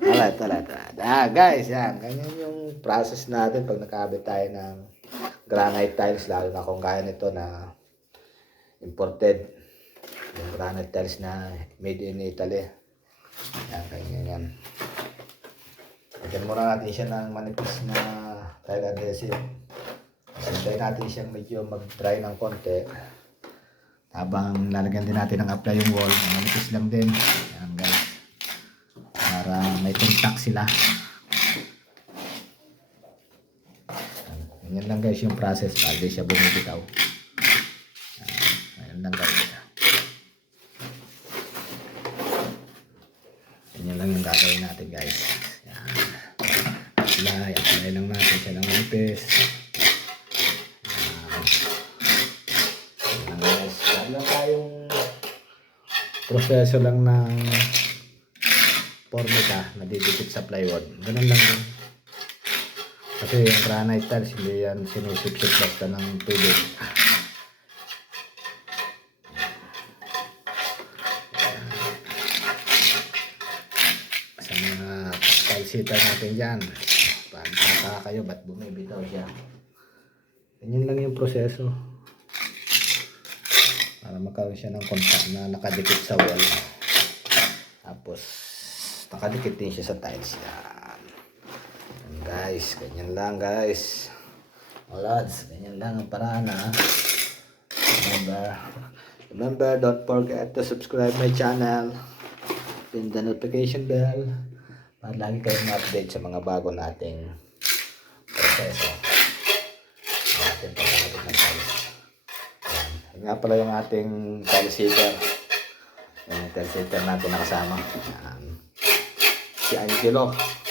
Alright, alright, alright. Ah, guys, yan. Ganyan yung process natin pag nakabit tayo ng granite tiles, lalo na kung kaya nito na imported. Yung granite tiles na made in Italy. Yan, ganyan yan. Lagyan muna natin siya ng manipis na tile adhesive. Sintay natin siyang medyo mag-dry ng konti. Habang lalagyan din natin ng apply yung wall, manipis lang din. May contact sila. Yan lang guys yung process di siya bumibitaw. Yan lang guys. Yan lang yung gagawin natin guys. Yan. Apply, apply lang natin siya ng manipis. Yan guys. Lalo tayong proseso lang ng formica na didikit sa plywood. Ganun lang din. Kasi yung granite tiles, hindi yan sinusip-sip basta ng tubig. Sa mga tilesita natin dyan, pagkaka kayo, ba't bumibitaw siya? Ganyan lang yung proseso. Para magkaroon siya ng contact na nakadikit sa wall. Tapos, nakadikit din siya sa tiles. Yan. Guys, ganyan lang guys. O lads, ganyan lang ang paraan ha. Remember, remember, don't forget to subscribe my channel. Pin the notification bell. Para lagi kayong update sa mga bago nating proseso. Ang ating pagkakabit ng tiles. Yan. Nga pala yung ating tile seater. Yung tile seater natin nakasama. Yan. Chạy.